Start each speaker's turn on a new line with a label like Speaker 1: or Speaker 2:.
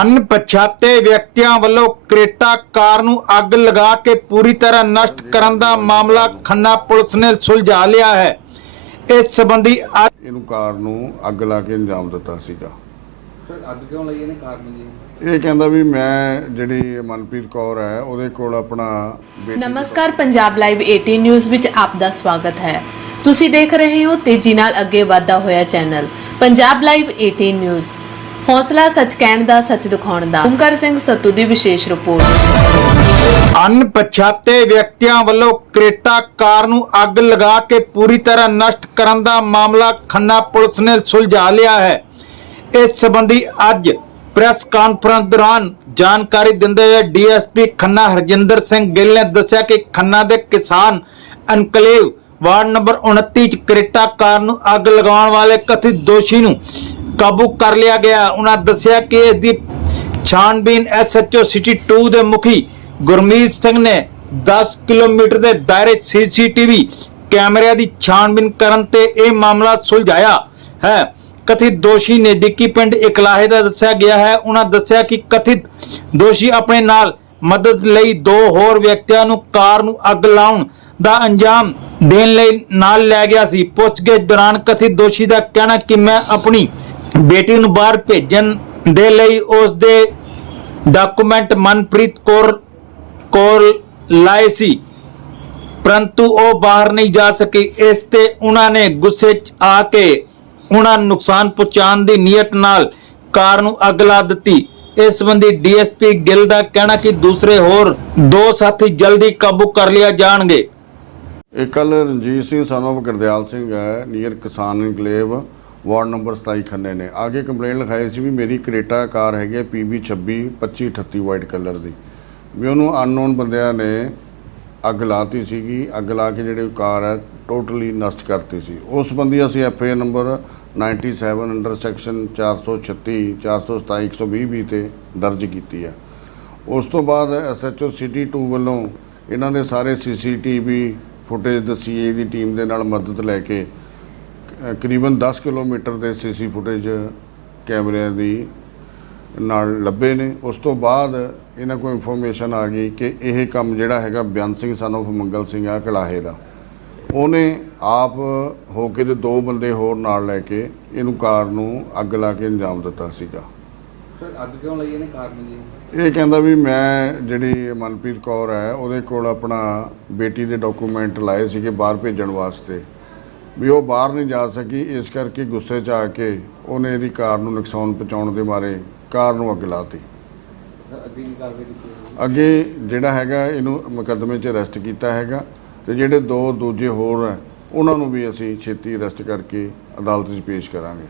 Speaker 1: ਅਣਪਛਾਤੇ ਵਿਅਕਤੀਆਂ ਵੱਲੋਂ ਕ੍ਰੇਟਾ ਕਾਰ ਨੂੰ ਅੱਗ ਲਗਾ ਕੇ ਪੂਰੀ ਤਰ੍ਹਾਂ ਨਸ਼ਟ ਕਰਨ ਦਾ ਮਾਮਲਾ ਖੰਨਾ ਪੁਲਿਸ ਨੇ ਸੁਲਝਾ ਲਿਆ ਹੈ। ਇਸ ਸੰਬੰਧੀ
Speaker 2: ਇਹਨੂੰ ਕਾਰ ਨੂੰ ਅੱਗ ਲਾ ਕੇ ਅੰਜਾਮ ਦਿੱਤਾ ਸੀਗਾ।
Speaker 3: ਸਰ ਅੱਗ ਕਿਉਂ ਲਈ ਇਹਨੇ ਕਾਰਨ ਜੀ?
Speaker 2: ਇਹ ਕਹਿੰਦਾ ਵੀ ਮੈਂ ਜਿਹੜੀ ਮਨਪ੍ਰੀਤ ਕੌਰ ਹੈ ਉਹਦੇ ਕੋਲ ਆਪਣਾ
Speaker 4: ਨਮਸਕਾਰ ਪੰਜਾਬ ਲਾਈਵ 18 ਨਿਊਜ਼ ਵਿੱਚ ਆਪ ਦਾ ਸਵਾਗਤ ਹੈ। ਤੁਸੀਂ ਦੇਖ ਰਹੇ ਹੋ ਤੇਜ਼ੀ ਨਾਲ ਅੱਗੇ ਵਧਦਾ ਹੋਇਆ ਚੈਨਲ। Punjab live 18 news. ਹੌਸਲਾ ਸੱਚ ਕਹਿਣ ਦਾ, ਸੱਚ ਦਿਖਾਉਣ ਦਾ। ਓਮਕਾਰ ਸਿੰਘ ਸੱਤੂ ਦੀ ਵਿਸ਼ੇਸ਼ ਰਿਪੋਰਟ।
Speaker 1: ਅਣਪਛਾਤੇ ਵਿਅਕਤੀਆਂ ਵੱਲੋਂ ਕ੍ਰੇਟਾ ਕਾਰ ਨੂੰ ਅੱਗ ਲਗਾ ਕੇ ਪੂਰੀ ਤਰ੍ਹਾਂ ਨਸ਼ਟ ਕਰਨ ਦਾ ਮਾਮਲਾ ਖੰਨਾ ਪੁਲਿਸ ਨੇ ਸੁਲਝਾ ਲਿਆ ਹੈ। ਇਸ ਸੰਬੰਧੀ ਅੱਜ ਪ੍ਰੈਸ ਕਾਨਫਰੰਸ ਦੌਰਾਨ ਜਾਣਕਾਰੀ ਦਿੰਦੇ ਹੋਏ ਡੀਐਸਪੀ ਖੰਨਾ ਹਰਜਿੰਦਰ ਸਿੰਘ ਗਿੱਲ ਨੇ ਦੱਸਿਆ ਕਿ ਖੰਨਾ ਦੇ ਕਿਸਾਨ ਐਨਕਲੇਵ ਵਾਰਡ ਨੰਬਰ 29 ਚ ਕ੍ਰੇਟਾ ਕਾਰ ਨੂੰ ਅੱਗ ਲਗਾਉਣ ਵਾਲੇ ਕਥਿਤ ਦੋਸ਼ੀ ਨੂੰ ਕਾਬੂ ਕਰ ਲਿਆ ਗਿਆ। ਉਹਨਾਂ ਦੱਸਿਆ ਕਿ ਇਸ ਦੀ ਛਾਣਬੀਨ ਐਸਐਚਓ ਸਿਟੀ 2 ਦੇ ਮੁਖੀ ਗੁਰਮੀਤ ਸਿੰਘ ਨੇ 10 ਕਿਲੋਮੀਟਰ ਦੇ ਦਾਇਰੇ ਸੀਸੀਟੀਵੀ ਕੈਮਰਿਆਂ ਦੀ ਛਾਣਬੀਨ ਕਰਨ ਤੇ ਇਹ ਮਾਮਲਾ ਸੁਲਝਾਇਆ ਹੈ। ਕਥਿਤ ਦੋਸ਼ੀ ਨਜ਼ਦੀਕੀ ਪਿੰਡ ਇਕਲਾਹੇ ਦਾ ਦੱਸਿਆ ਗਿਆ ਹੈ। ਉਹਨਾਂ ਦੱਸਿਆ ਕਿ ਕਥਿਤ ਦੋਸ਼ੀ ਆਪਣੇ ਨਾਲ ਮਦਦ ਲਈ ਦੋ ਹੋਰ ਵਿਅਕਤੀਆਂ ਨੂੰ ਕਾਰ ਨੂੰ ਅੱਗ ਲਾਉਣ ਦਾ ਅੰਜਾਮ ਦੇਣ ਲਈ ਨਾਲ ਲੈ ਗਿਆ ਸੀ। ਪੁੱਛਗਿੱਛ ਦੌਰਾਨ ਕਥਿਤ ਦੋਸ਼ੀ ਦਾ ਕਹਿਣਾ ਕਿ ਮੈਂ ਆਪਣੀ ਬੇਟੀ ਨੂੰ ਬਾਹਰ ਭੇਜਣ ਦੇ ਲਈ ਉਸ ਦੇ ਡਾਕੂਮੈਂਟ ਮਨਪ੍ਰੀਤ ਕੌਰ ਕੋਲ ਲਾਏ ਸੀ। ਪਰੰਤੂ ਉਹ ਬਾਹਰ ਨਹੀਂ ਜਾ ਸਕੀ। ਇਸ ਤੇ ਉਹਨਾਂ ਨੇ ਗੁੱਸੇ 'ਚ ਆ ਕੇ ਉਹਨਾਂ ਨੂੰ ਨੁਕਸਾਨ ਪਹੁੰਚਾਉਣ ਦੀ ਨੀਅਤ ਨਾਲ ਕਾਰ ਨੂੰ ਅੱਗ ਲਾ ਦਿੱਤੀ। ਇਸ ਸੰਬੰਧੀ ਡੀਐਸਪੀ ਗਿੱਲ ਦਾ ਕਹਿਣਾ ਕਿ ਦੂਸਰੇ ਹੋਰ ਦੋ ਸਾਥੀ ਜਲਦੀ ਕਾਬੂ ਕਰ ਲਿਆ ਜਾਣਗੇ।
Speaker 2: ਇਹ ਕੱਲ ਰਣਜੀਤ ਸਿੰਘ ਸਾਨੂੰ ਗੁਰਦਿਆਲ ਸਿੰਘ ਹੈ ਨੀਅਰ ਕਿਸਾਨ ਇਨਕਲੇਵ ਵਾਰਡ ਨੰਬਰ 27 ਖੰਨੇ ਨੇ। ਆਗੇ ਕੰਪਲੇਂਟ ਲਿਖਾਈ ਸੀ ਵੀ ਮੇਰੀ ਕਰੇਟਾ ਕਾਰ ਹੈਗੀ ਹੈ PB 26 2538 ਵਾਈਟ ਕਲਰ ਦੀ। ਵੀ ਉਹਨੂੰ ਅਨਨੋਨ ਬੰਦਿਆਂ ਨੇ ਅੱਗ ਲਾਤੀ ਸੀਗੀ। ਅੱਗ ਲਾ ਕੇ ਜਿਹੜੇ ਕਾਰ ਹੈ ਟੋਟਲੀ ਨਸ਼ਟ ਕਰਤੀ ਸੀ। ਉਸ ਸੰਬੰਧੀ ਅਸੀਂ ਐਫਏ ਨੰਬਰ 97 ਅੰਡਰ ਸੈਕਸ਼ਨ 436 427 120 ਵੀ ਤੇ ਦਰਜ ਕੀਤੀ ਹੈ। ਉਸ ਤੋਂ ਬਾਅਦ ਐਸਐਚਓ ਸਿਟੀ 2 ਵੱਲੋਂ ਇਹਨਾਂ ਦੇ ਸਾਰੇ ਸੀਸੀਟੀਵੀ ਫੁਟੇਜ ਦਸੀਏ ਦੀ ਟੀਮ ਦੇ ਨਾਲ ਮਦਦ ਲੈ ਕੇ ਕਰੀਬਨ 10 ਕਿਲੋਮੀਟਰ ਦੇ ਸੀਸੀ ਫੁਟੇਜ ਕੈਮਰਿਆਂ ਦੀ ਨਾਲ ਲੱਭੇ ਨੇ। ਉਸ ਤੋਂ ਬਾਅਦ ਇਹਨਾਂ ਕੋਲ ਇਨਫੋਰਮੇਸ਼ਨ ਆ ਗਈ ਕਿ ਇਹ ਕੰਮ ਜਿਹੜਾ ਹੈਗਾ ਬਿਆਨ ਸਿੰਘ son of ਮੰਗਲ ਸਿੰਘ ਆ ਕਲਾਹੇ ਦਾ। ਉਹਨੇ ਆਪ ਹੋ ਕੇ ਤੇ ਦੋ ਬੰਦੇ ਹੋਰ ਨਾਲ ਲੈ ਕੇ ਇਹਨੂੰ ਕਾਰ ਨੂੰ ਅੱਗ ਲਾ ਕੇ ਅੰਜਾਮ ਦਿੱਤਾ ਸੀਗਾ।
Speaker 3: ਸਰ ਅੱਗ ਕਿਉਂ ਲਈ ਇਹਨੇ ਕਾਰਨ ਜੀ?
Speaker 2: ਇਹ ਕਹਿੰਦਾ ਵੀ ਮੈਂ ਜਿਹੜੀ ਮਨਪ੍ਰੀਤ ਕੌਰ ਹੈ ਉਹਦੇ ਕੋਲ ਆਪਣਾ ਬੇਟੀ ਦੇ ਡਾਕੂਮੈਂਟ ਲਾਏ ਸੀਗੇ ਬਾਹਰ ਭੇਜਣ ਵਾਸਤੇ। ਵੀ ਉਹ ਬਾਹਰ ਨਹੀਂ ਜਾ ਸਕੀ ਇਸ ਕਰਕੇ ਗੁੱਸੇ 'ਚ ਆ ਕੇ ਉਹਨੇ ਇਹਦੀ ਕਾਰ ਨੂੰ ਨੁਕਸਾਨ ਪਹੁੰਚਾਉਣ ਦੇ ਮਾਰੇ ਕਾਰ ਨੂੰ ਅੱਗ ਲਾਤੀ। ਅੱਗੇ ਜਿਹੜਾ ਹੈਗਾ ਇਹਨੂੰ ਮੁਕੱਦਮੇ 'ਚ ਅਰੈਸਟ ਕੀਤਾ ਹੈਗਾ ਤੇ ਜਿਹੜੇ ਦੋ ਦੂਜੇ ਹੋਰ ਹੈ ਉਹਨਾਂ ਨੂੰ ਵੀ ਅਸੀਂ ਛੇਤੀ ਅਰੈਸਟ ਕਰਕੇ ਅਦਾਲਤ 'ਚ ਪੇਸ਼ ਕਰਾਂਗੇ।